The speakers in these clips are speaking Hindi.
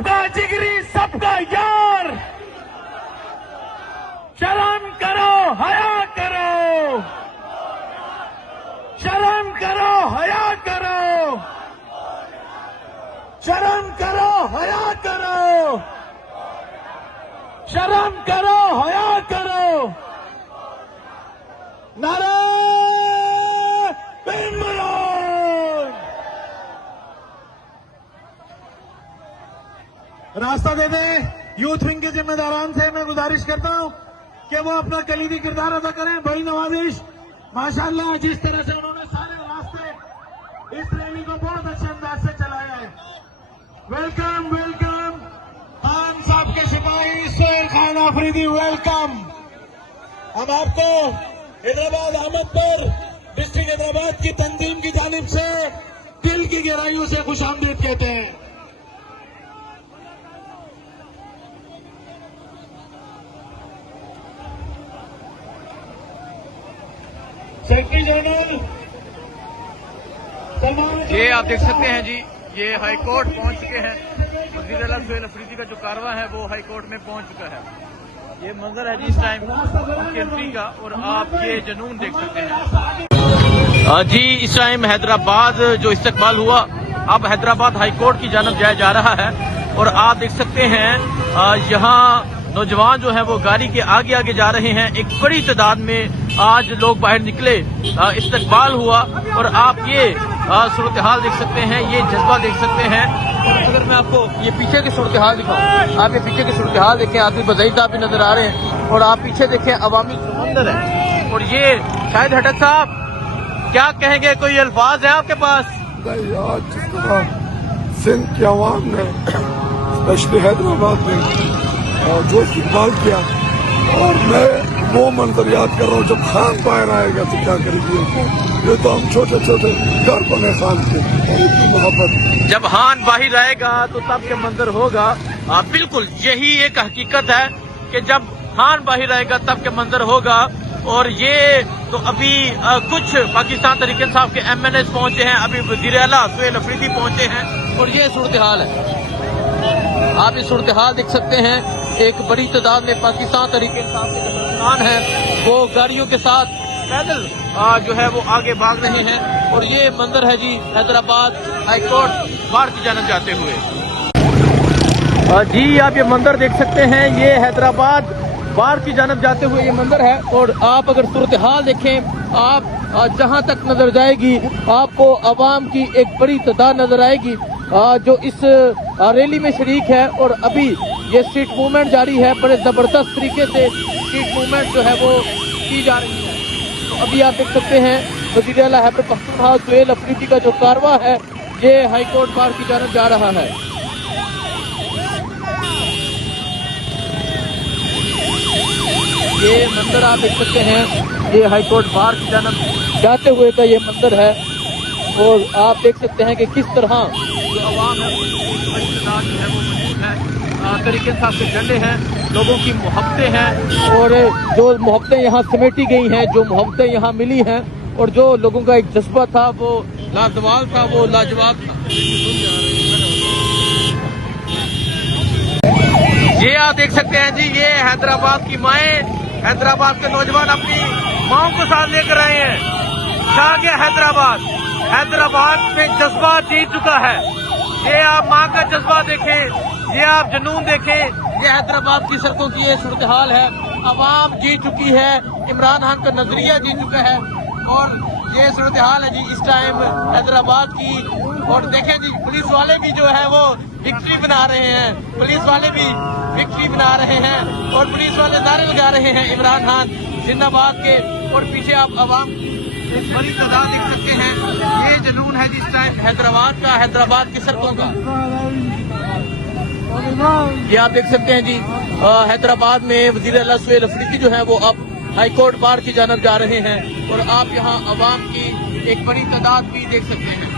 सबका जिगरी सबका यार, शर्म करो हया करो, शर्म करो हया करो, शर्म करो हया करो, शर्म करो हया करो। नारे इमरान, रास्ता दे दे। यूथ विंग के जिम्मेदारान से मैं गुजारिश करता हूं कि वो अपना कलीदी किरदार अदा करें। बड़ी नवाजिश, माशाल्लाह जिस तरह से उन्होंने सारे रास्ते इस रैली को बहुत अच्छे अंदाज से चलाया है। वेलकम वेलकम खान साहब के सिपाही सोहेल खान आफरीदी, वेलकम। हम आपको हैदराबाद आमद पर डिस्ट्रिक्ट हैदराबाद की तंजीम की जानिब से दिल की गहराइयों से खुशामदीद कहते हैं। सेक्रेटरी जनरल ये आप देख सकते हैं जी, ये हाई कोर्ट पहुंच चुके हैं। वज़ीर आला सोहेल अफरीदी का जो कारवां है वो हाई कोर्ट में पहुंच चुका है। ये मंजर है जी इस टाइम उनकी एंट्री का, और आप ये जुनून देख सकते हैं जी। इस टाइम हैदराबाद जो इस्तकबाल हुआ, अब हैदराबाद हाई कोर्ट की जानब जाया जा रहा है। और आप देख सकते हैं यहाँ नौजवान जो है वो गाड़ी के आगे आगे जा रहे हैं। एक बड़ी तादाद में आज लोग बाहर निकले, इस्तकबाल हुआ। और आप ये सूरत हाल देख सकते हैं, ये जज्बा देख सकते हैं। अगर मैं आपको ये पीछे की सूरत हाल दिखाऊं, आप ये पीछे की सूरत हाल देखें, आदमी बज़ई साहब भी नजर आ रहे हैं, और आप पीछे देखें अवामी समंदर है। और ये शायद हटक साहब क्या कहेंगे, कोई अल्फाज है आपके पास? आज जिस तरह सिंध की आवाम ने, स्पेशली हैदराबाद में जो इस्तेमाल किया, और मैं वो मंजर याद कर रहा हूँ जब खान बाहर आएगा तो क्या करेगी। ये तो हम छोटे छोटे घर बने खान के, और इतनी मोहब्बत। जब खान बाहर आएगा तो तब के मंजर होगा। बिल्कुल यही एक हकीकत है कि जब खान बाहर आएगा तब के मंजर होगा। और ये तो अभी कुछ पाकिस्तान तहरीक इंसाफ के MNAs पहुंचे हैं, अभी वज़ीर आला सोहेल अफरीदी पहुंचे हैं, और ये सूरत हाल है। आप ये सूरत हाल देख सकते हैं। एक बड़ी तादाद में पाकिस्तान तहरीक इंसाफ के जो नौजवान हैं वो गाड़ियों के साथ पैदल जो है वो आगे भाग रहे हैं। और ये मंजर है जी हैदराबाद हाई कोर्ट बाहर की जानब जाते हुए। जी आप ये मंजर देख सकते हैं, ये हैदराबाद बाहर की जानब जाते हुए ये मंजर है। और आप अगर सूरत हाल देखें, आप जहां तक नजर जाएगी आपको अवाम की एक बड़ी तादाद नजर आएगी जो इस रैली में शरीक है। और अभी ये स्ट्रीट मूवमेंट जारी है, बड़े जबरदस्त तरीके से स्ट्रीट मूवमेंट जो है वो की जा रही है। तो अभी आप देख सकते हैं वज़ीर आला खैबर पख्तूनख्वा सोहेल अफरीदी का जो कारवां है ये हाई कोर्ट बार की जानब जा रहा है। ये मंजर आप देख सकते हैं, ये हाई कोर्ट बार की जानब जाते हुए का ये मंजर है। और आप देख सकते हैं कि किस तरह जो अवाम है वो मौजूद है, तरीके साथ से झंडे हैं, लोगों की मोहब्बतें हैं। और जो मोहब्बतें यहाँ समेटी गई हैं, जो मोहब्बतें यहाँ मिली हैं, और जो लोगों का एक जज्बा था वो लाजवाब था, वो लाजवाब था। ये आप देख सकते हैं जी, ये हैदराबाद की माएँ, हैदराबाद के नौजवान अपनी माओं को साथ लेकर आए हैं। छा गया हैदराबाद, हैदराबाद में जज्बा जीत चुका है। ये आप माँ का जज्बा देखें, ये आप जुनून देखें। ये हैदराबाद की सड़कों की ये सूरत हाल है। अवाम जीत चुकी है, इमरान खान का नजरिया जीत चुका है। और ये सूरत हाल है जी इस टाइम हैदराबाद की। और देखें जी, पुलिस वाले भी जो है वो विक्ट्री बना रहे हैं, पुलिस वाले भी विक्ट्री बना रहे हैं, और पुलिस वाले नारे लगा रहे हैं इमरान खान जिंदाबाद के। और पीछे आप अवाम एक बड़ी तादाद देख सकते हैं। ये जुनून है जिस टाइम हैदराबाद का, हैदराबाद की सड़कों का। ये आप देख सकते हैं जी, हैदराबाद में वज़ीर आला सोहेल अफरीदी जो है वो अब हाई कोर्ट बार की जानब जा रहे हैं। और आप यहाँ अवाम की एक बड़ी तादाद भी देख सकते हैं।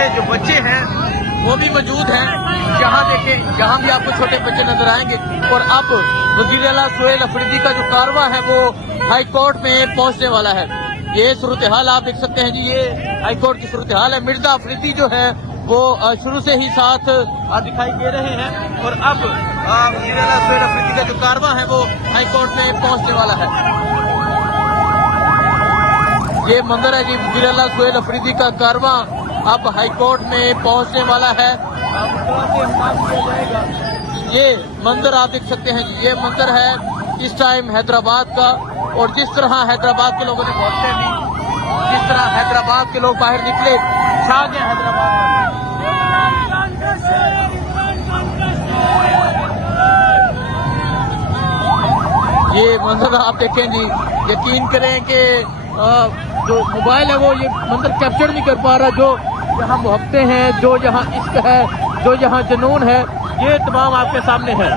छोटे जो बच्चे हैं वो भी मौजूद हैं। यहाँ देखें, यहाँ भी आपको छोटे बच्चे नजर आएंगे। और अब वज़ीर आला सुहेल अफरीदी का जो कारवां है वो हाई कोर्ट में पहुंचने वाला है। ये सूरत हाल आप देख सकते हैं जी, ये हाई कोर्ट की सूरत हाल है। मिर्जा अफरीदी जो है वो शुरू से ही साथ दिखाई दे रहे हैं और अब वज़ीर आला सुहेल अफरीदी का जो कारवां है वो हाई कोर्ट में पहुंचने वाला है। ये मंजर है जी, वज़ीर आला सुहेल अफरीदी का कारवां अब हाई कोर्ट में पहुंचने वाला है। ये मंजर आप देख सकते हैं जी, ये मंजर है इस टाइम हैदराबाद का। और जिस तरह हैदराबाद के लोगों ने पहुंचते भी, जिस तरह हैदराबाद के लोग बाहर निकले, छा गया हैदराबाद में। ये मंजर आप देखें जी, यकीन करें कि जो मोबाइल है वो ये मंजर कैप्चर नहीं कर पा रहा। जो यहाँ मोहब्बतें हैं, जो यहाँ इश्क है, जो यहाँ जुनून है, ये तमाम आपके सामने है।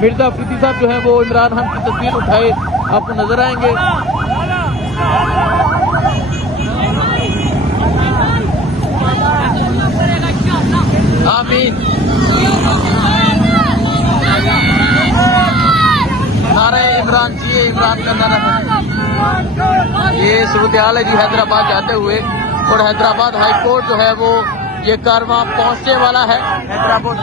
मिर्जा अफरीदी साहब जो है वो इमरान खान की तस्वीर उठाए आपको नजर आएंगे। आमीन। नारे इमरान जिए, इमरान का नारा है। ये सूरत हाल है जी हैदराबाद जाते हुए। और हैदराबाद हाई कोर्ट जो है वो ये कारवां पहुंचने वाला है हैदराबाद।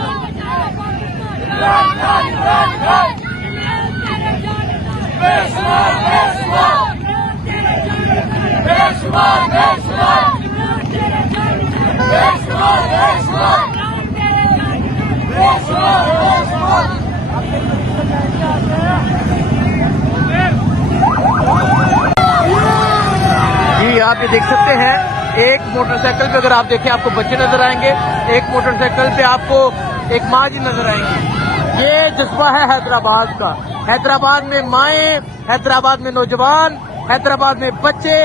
जी आप ये देख सकते हैं, एक मोटरसाइकिल पे अगर आप देखें आपको बच्चे नजर आएंगे, एक मोटरसाइकिल पे आपको एक माँ जी नजर आएंगी। ये जज्बा है हैदराबाद का। हैदराबाद में माएँ, हैदराबाद में नौजवान, हैदराबाद में बच्चे,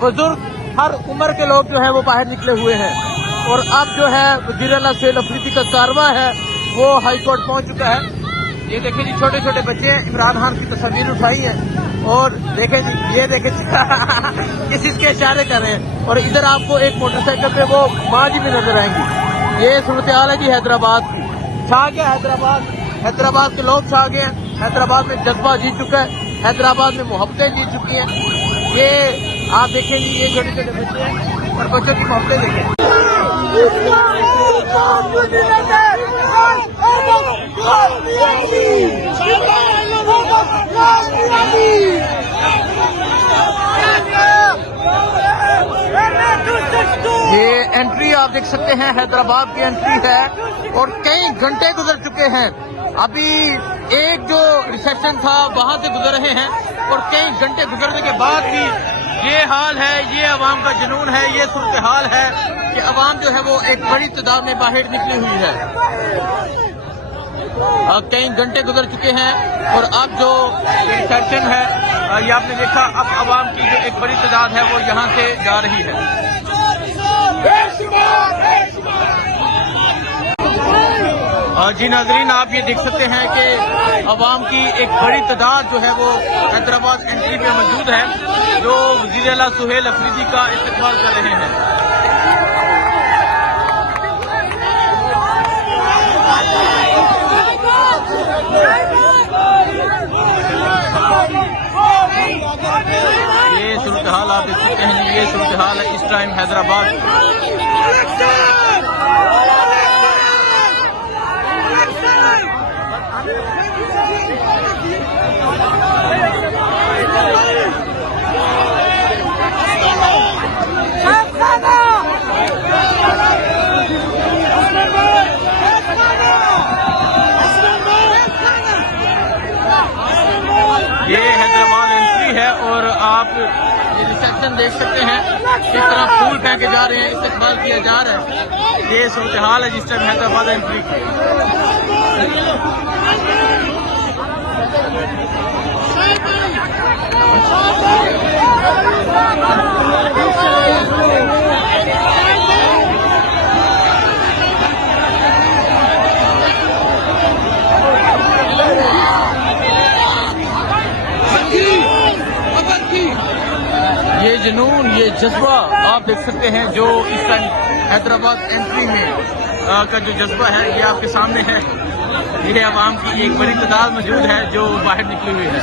बुजुर्ग, हर उम्र के लोग जो है वो बाहर निकले हुए हैं। और अब जो है वज़ीर आला सुहेल अफरीदी का कारवां है वो हाई कोर्ट पहुंच चुका है। ये देखें जी, छोटे छोटे बच्चे हैं, इमरान खान की तस्वीर उठाई है। और देखें जी, ये देखें किस इसके इशारे कर रहे हैं। और इधर आपको एक मोटरसाइकिल पे वो माँ जी भी नजर आएंगी। ये सूरत हाल है जी हैदराबाद की। छा गया हैदराबाद, हैदराबाद के लोग छा गए हैं। हैदराबाद में जज्बा जीत चुका है, हैदराबाद में मोहब्बतें जीत चुकी हैं। ये आप देखें जी, ये छोटे छोटे बच्चे हैं और बच्चों की मोहब्बतें देखें। ये एंट्री आप देख सकते हैं, हैदराबाद की एंट्री है। और कई घंटे गुजर चुके हैं, अभी एक जो रिसेप्शन था वहां से गुजर रहे हैं। और कई घंटे गुजरने के बाद भी ये हाल है, ये अवाम का जुनून है, ये सूरत हाल है कि अवाम जो है वो एक बड़ी तादाद में बाहर निकली हुई है। कई घंटे गुजर चुके हैं और अब जो रिसेप्शन है ये आपने देखा, अब अवाम की जो एक बड़ी तादाद है वो यहाँ से जा रही है। जी नाजरीन, आप ये देख सकते हैं कि अवाम की एक बड़ी तादाद जो है वो हैदराबाद एंट्री पे मौजूद है, जो वज़ीर आला सुहेल अफरीदी का इस्तकबाल कर रहे हैं। ये सूरत हाल आप देख सकते हैं जी, ये सूरत हाल है इस टाइम हैदराबाद। ये हैदराबाद एंट्री है और आप ये रिसेप्शन देख सकते हैं, किस तरह फूल फेंके जा रहे हैं, इस्तकबाल किया जा रहा है। ये सूरत हाल है जिस टाइम हैदराबाद एंट्री की। ये जुनून, ये जज्बा आप देख सकते हैं जो इस टाइम हैदराबाद एंट्री में का जो जज्बा है ये आपके सामने है। ये आवाम की एक बड़ी तादाद मौजूद है जो बाहर निकली हुई है।